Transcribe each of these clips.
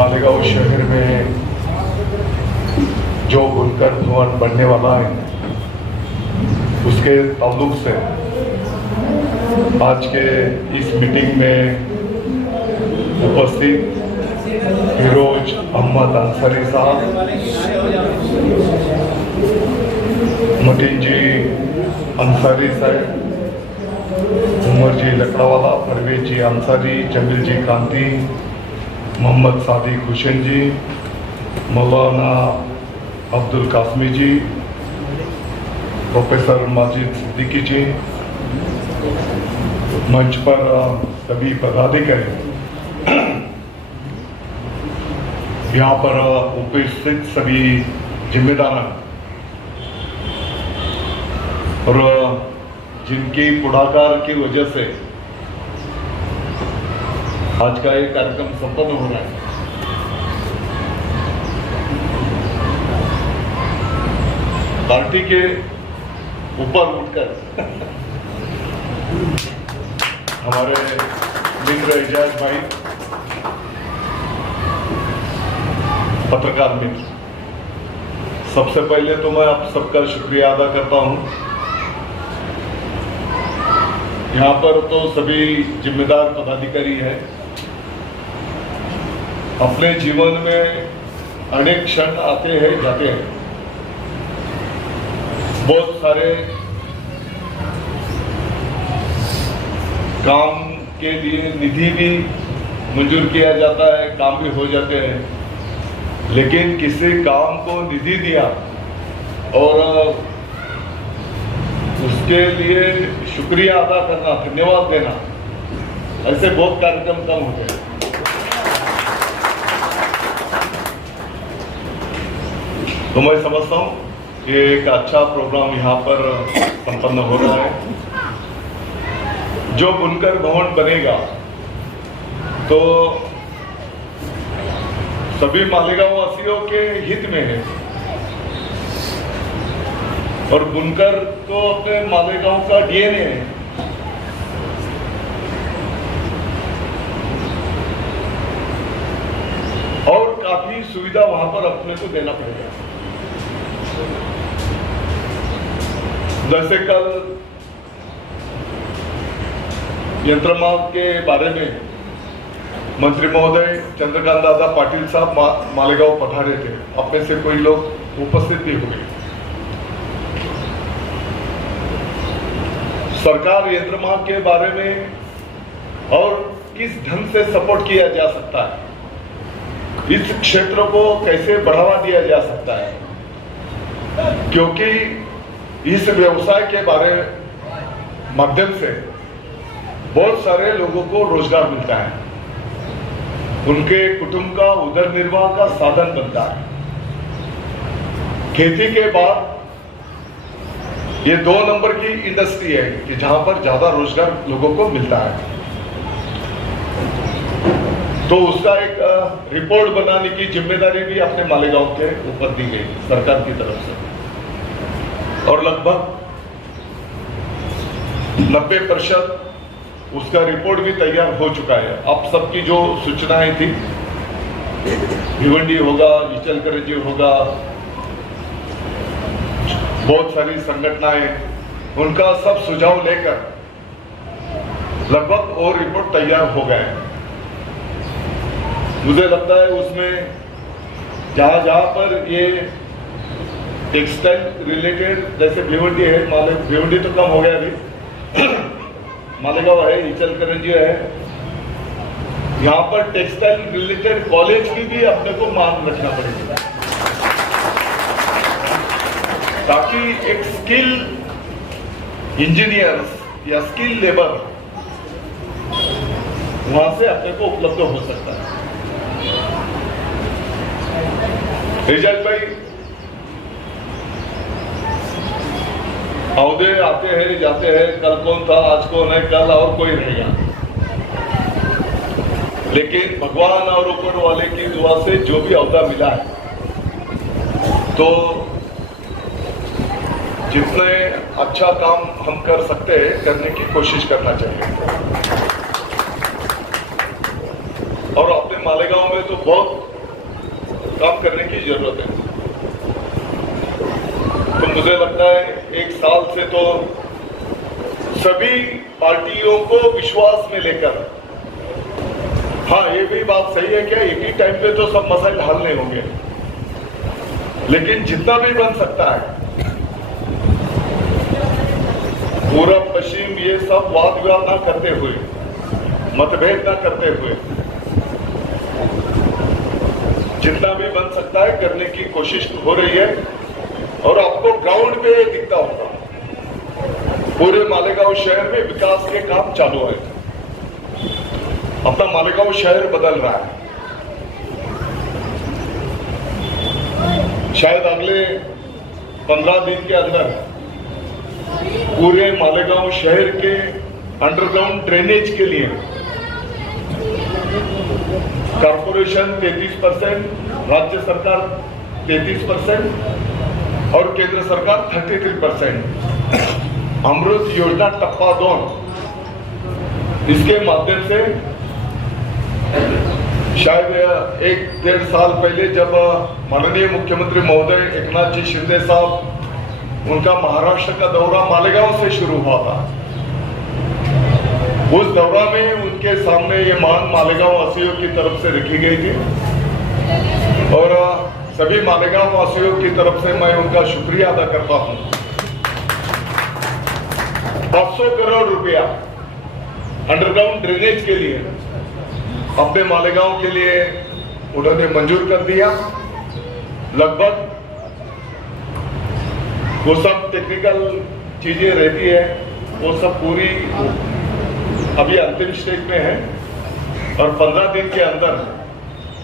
मालेगांव शहर में जो बुनकर भवन बनने वाला है उसके ताल्लुक से आज के इस मीटिंग में उपस्थित फिरोज अहमद अंसारी साहब, मतीन जी अंसारी साहब, उमर जी लकड़ावाला, परवेज जी अंसारी, जमील जी कांती, मोहम्मद सादिक हुसैन जी, मौलाना अब्दुल कासमी जी, प्रोफेसर माजिद सिद्दीकी जी, मंच पर सभी पदाधिकारी, यहाँ पर उपस्थित सभी जिम्मेदार और जिनकी पुढाकार की वजह से आज का ये कार्यक्रम संपन्न हो रहा है। पार्टी के ऊपर उठकर हमारे मित्र एजाज भाई, पत्रकार मित्र, सबसे पहले तो मैं आप सबका शुक्रिया अदा करता हूं। यहाँ पर तो सभी जिम्मेदार पदाधिकारी हैं। अपने जीवन में अनेक क्षण आते हैं जाते हैं, बहुत सारे काम के लिए निधि भी मंजूर किया जाता है, काम भी हो जाते हैं, लेकिन किसी काम को निधि दिया और उसके लिए शुक्रिया अदा करना, धन्यवाद देना, ऐसे बहुत कार्यक्रम कम हो गए। तो मैं समझता हूँ कि एक अच्छा प्रोग्राम यहाँ पर संपन्न हो रहा है। जो बुनकर भवन बनेगा तो सभी मालेगांव वासियों के हित में है और बुनकर तो अपने मालेगांव का डीएनए है। और काफी सुविधा वहां पर अपने को देना पड़ेगा। जैसे कल यंत्रमाग के बारे में मंत्री महोदय चंद्रकांत दादा पाटिल साहब मालेगांव पधारे थे। अपने से कोई लोग उपस्थित भी हुए। सरकार यंत्रमाग के बारे में और किस ढंग से सपोर्ट किया जा सकता है, इस क्षेत्र को कैसे बढ़ावा दिया जा सकता है, क्योंकि इस व्यवसाय के बारे माध्यम से बहुत सारे लोगों को रोजगार मिलता है, उनके कुटुंब का उदर निर्वाह का साधन बनता है। खेती के बाद ये 2 नंबर की इंडस्ट्री है कि जहां पर ज्यादा रोजगार लोगों को मिलता है। तो उसका एक रिपोर्ट बनाने की जिम्मेदारी भी अपने मालेगांव के ऊपर दी गई सरकार की तरफ से और लगभग 90% उसका रिपोर्ट भी तैयार हो चुका है। आप सबकी जो सूचनाएं थी, भिवंडी होगा, इचलकरंजी होगा, बहुत सारी संगठनाएं, उनका सब सुझाव लेकर लगभग और रिपोर्ट तैयार हो गए। मुझे लगता है उसमें जहां जहां पर ये टेक्सटाइल रिलेटेड, जैसे भिवंडी है, भिवंडी तो कम हो गया अभी, मालेगांव है, इचलकरंजी है, यहाँ पर टेक्सटाइल रिलेटेड कॉलेज की भी अपने को मान रखना पड़ेगा, ताकि एक स्किल इंजीनियर या स्किल लेबर वहां से अपने को उपलब्ध हो सकता है। एजाज भाई, औहदे आते हैं जाते हैं, कल कौन था, आज कौन है, कल और कोई रहेगा, लेकिन भगवान और ऊपर वाले की दुआ से जो भी औहदा मिला है, तो जितने अच्छा काम हम कर सकते हैं करने की कोशिश करना चाहिए। और अपने मालेगांव में तो बहुत काम करने की जरूरत है। तो मुझे लगता है 1 साल से तो सभी पार्टियों को विश्वास में लेकर, हाँ ये भी बात सही है कि एक ही टाइम पे तो सब मसाइल हल नहीं होंगे, लेकिन जितना भी बन सकता है पूरब पश्चिम ये सब वाद विवाद ना करते हुए, मतभेद ना करते हुए जितना भी बन सकता है करने की कोशिश हो रही है। और आपको ग्राउंड पे दिखता होगा पूरे मालेगांव शहर में विकास के काम चालू है। अपना मालेगांव शहर बदल रहा है। शायद अगले 15 दिन के अंदर पूरे मालेगांव शहर के अंडरग्राउंड ड्रेनेज के लिए कॉर्पोरेशन 33%, राज्य सरकार 33% और केंद्र सरकार 33%, अमृत योजना टप्पा 2 इसके माध्यम से शायद 1-1.5 साल पहले जब माननीय मुख्यमंत्री महोदय एकनाथ जी शिंदे साहब उनका महाराष्ट्र का दौरा मालेगांव से शुरू हुआ था, उस दौरा में उनके सामने ये मांग मालेगांव वासियों की तरफ से रखी गई थी और सभी मालेगांव वासियों की तरफ से मैं उनका शुक्रिया अदा करता हूं। 500 करोड़ रुपया अंडरग्राउंड ड्रेनेज के लिए अपने मालेगांव के लिए उन्होंने मंजूर कर दिया। लगभग वो सब टेक्निकल चीजें रहती है, वो सब पूरी अभी अंतिम स्टेज में है और 15 दिन के अंदर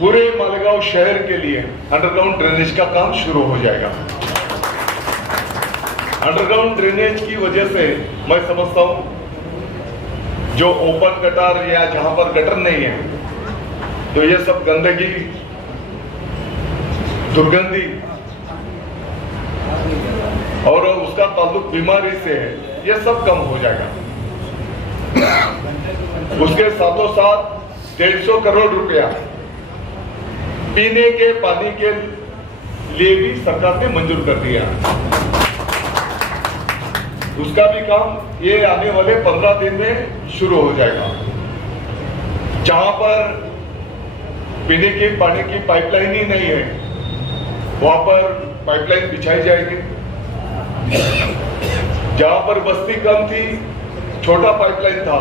पूरे मालेगांव शहर के लिए अंडरग्राउंड ड्रेनेज का काम शुरू हो जाएगा। अंडरग्राउंड ड्रेनेज की वजह से मैं समझता हूं जो ओपन गटर या जहां पर गटर नहीं है तो ये सब गंदगी, दुर्गंधी और उसका ताल्लुक बीमारी से है, ये सब कम हो जाएगा। उसके साथों साथ 150 करोड़ रुपया पीने के पानी के लिए भी सरकार ने मंजूर कर दिया। उसका भी काम ये आने वाले 15 दिन में शुरू हो जाएगा। जहां पर पीने के पानी की पाइपलाइन ही नहीं है वहां पर पाइपलाइन बिछाई जाएगी। जहां पर बस्ती कम थी, छोटा पाइपलाइन था,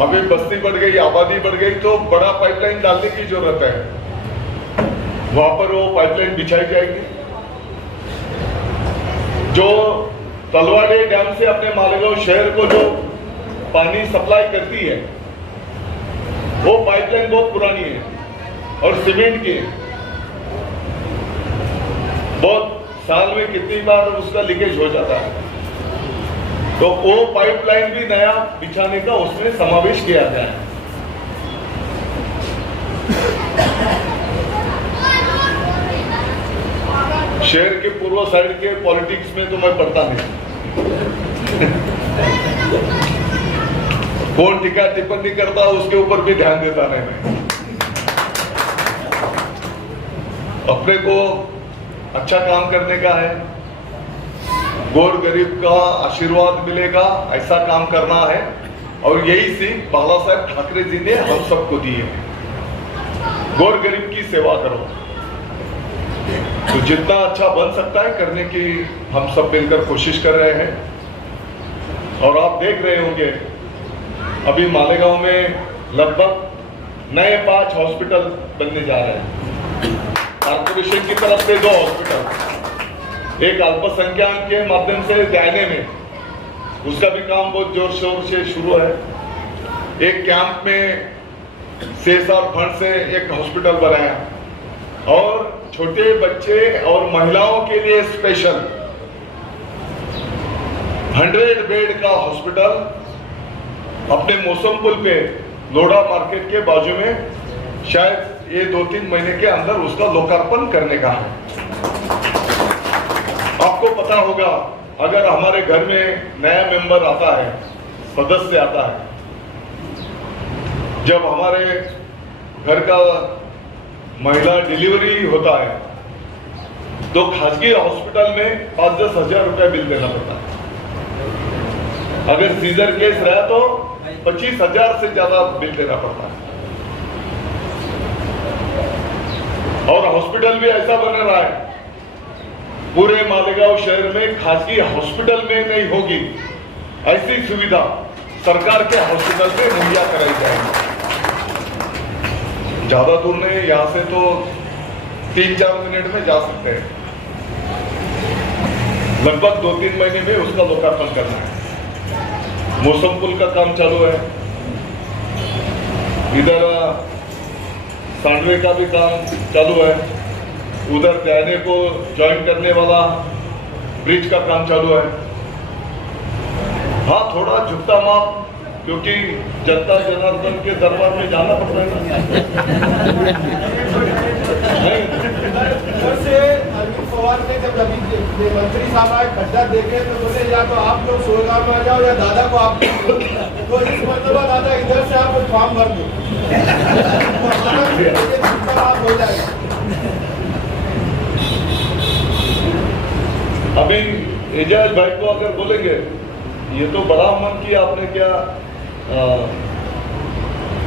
अभी बस्ती बढ़ गई, आबादी बढ़ गई तो बड़ा पाइपलाइन डालने की जरूरत है, वहां पर वो पाइपलाइन बिछाई जाएगी। जो तलवाड़े डैम से अपने मालेगांव शहर को जो पानी सप्लाई करती है वो पाइपलाइन बहुत पुरानी है और सीमेंट की, बहुत साल में कितनी बार उसका लीकेज हो जाता है, तो वो पाइपलाइन भी नया बिछाने का उसमें समावेश किया गया है। शहर के पूर्व साइड के पॉलिटिक्स में तो मैं पढ़ता नहीं कौन टीका टिप्पणी करता उसके ऊपर भी ध्यान देता नहीं मैं। अपने को अच्छा काम करने का है, गोर गरीब का आशीर्वाद मिलेगा ऐसा काम करना है और यही सीख बाला साहब ठाकरे जी ने हम सबको दी है। गोर गरीब की सेवा करो, तो जितना अच्छा बन सकता है करने की हम सब मिलकर कोशिश कर रहे हैं। और आप देख रहे होंगे अभी मालेगांव में लगभग नए 5 हॉस्पिटल बनने जा रहे हैं कॉर्पोरेशन की तरफ से। 2 हॉस्पिटल, एक अल्पसंख्यक के माध्यम से जाने में, उसका भी काम बहुत जोर शोर से शुरू है। एक कैंप में CSR फंड से एक हॉस्पिटल बनाया और छोटे बच्चे और महिलाओं के लिए स्पेशल 100 बेड का हॉस्पिटल अपने मौसम पुल पे लोढ़ा मार्केट के बाजू में शायद ये 2-3 महीने के अंदर उसका लोकार्पण करने का है। आपको पता होगा अगर हमारे घर में नया मेंबर आता है, सदस्य आता है, जब हमारे घर का महिला डिलीवरी होता है तो खासगी हॉस्पिटल में 5-10 हजार रुपया बिल देना पड़ता है। अगर सीजर केस रहा तो 25,000 से ज्यादा बिल देना पड़ता है। और हॉस्पिटल भी ऐसा बन रहा है, पूरे मालेगांव शहर में खासगी हॉस्पिटल में नहीं होगी ऐसी सुविधा सरकार के हॉस्पिटल में मुहैया कराई जाएगी। ज्यादा दूर नहीं, यहाँ से तो 3-4 मिनट में जा सकते हैं। लगभग 2-3 महीने में उसका लोकार्पण करना है। मौसम पुल का काम चालू है, इधर सांडवे का भी काम चालू है, उधर त्याने को ज्वाइन करने वाला ब्रिज का काम चालू है। हाँ, थोड़ा झुकता माप, क्योंकि जनता जनार्दन के दरबार में जाना पड़ता है ना। अरविंद पवार ने जब अभी मंत्री साहब आए खड्डा देखे तो बोले या तो आप लोग सोलगांव में आ जाओ या दादा को आप तो इस मतलब दादा इधर से आप फॉर्म भर दो आप हो जाएगा। अभी एजाज भाई को अगर बोलेंगे ये तो बड़ा मन किया आपने, क्या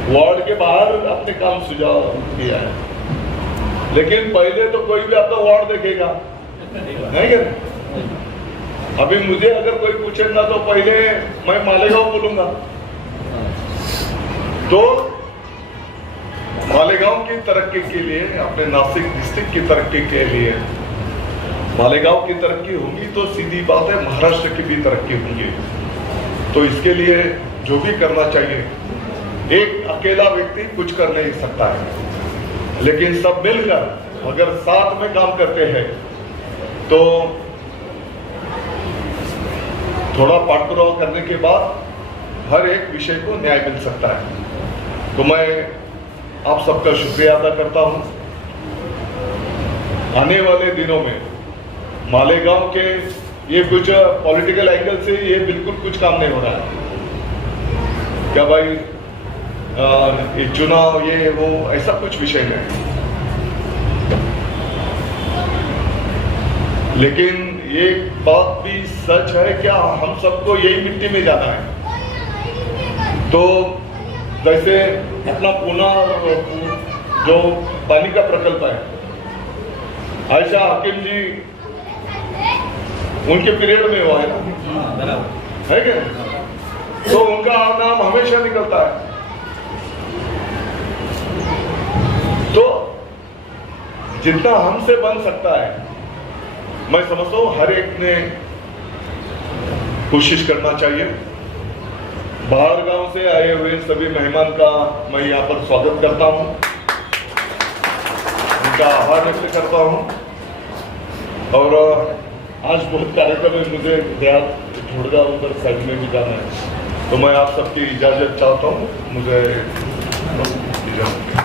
वार्ड के बाहर अपने काम सुझाव किया है, लेकिन पहले तो कोई भी आपका वार्ड देखेगा नहीं क्या? अभी मुझे अगर कोई पूछेगा तो पहले मैं मालेगांव बोलूंगा। तो मालेगांव की तरक्की के लिए, अपने नासिक डिस्ट्रिक्ट की तरक्की के लिए, मालेगांव की तरक्की होगी तो सीधी बात है महाराष्ट्र की भी तरक्की होगी। तो इसके लिए जो भी करना चाहिए, एक अकेला व्यक्ति कुछ कर नहीं सकता है, लेकिन सब मिलकर अगर साथ में काम करते हैं तो थोड़ा पाठपुरावा करने के बाद हर एक विषय को न्याय मिल सकता है। तो मैं आप सबका शुक्रिया अदा करता हूं। आने वाले दिनों में मालेगांव के ये कुछ पॉलिटिकल एंगल से ये बिल्कुल कुछ काम नहीं हो रहा है क्या भाई, ये चुनाव ये वो ऐसा कुछ विषय नहीं, लेकिन एक बात भी सच है क्या, हम सबको यही मिट्टी में जाना है। तो जैसे अपना पुणे जो पानी का प्रकल्प है, आयशा हकीम जी उनके पीरियड में हुआ है ना, है क्या? तो उनका नाम हमेशा निकलता है। तो जितना हमसे बन सकता है, मैं समझता हूं हर एक ने कोशिश करना चाहिए। बाहर गांव से आए हुए सभी मेहमान का मैं यहाँ पर स्वागत करता हूं, उनका आभार व्यक्त करता हूं। और आज बहुत कार्यक्रम है, मुझे देहात छोड़गा उधर साइड में भी जाना है, तो मैं आप सबकी इजाजत चाहता हूँ। मुझे इजाजत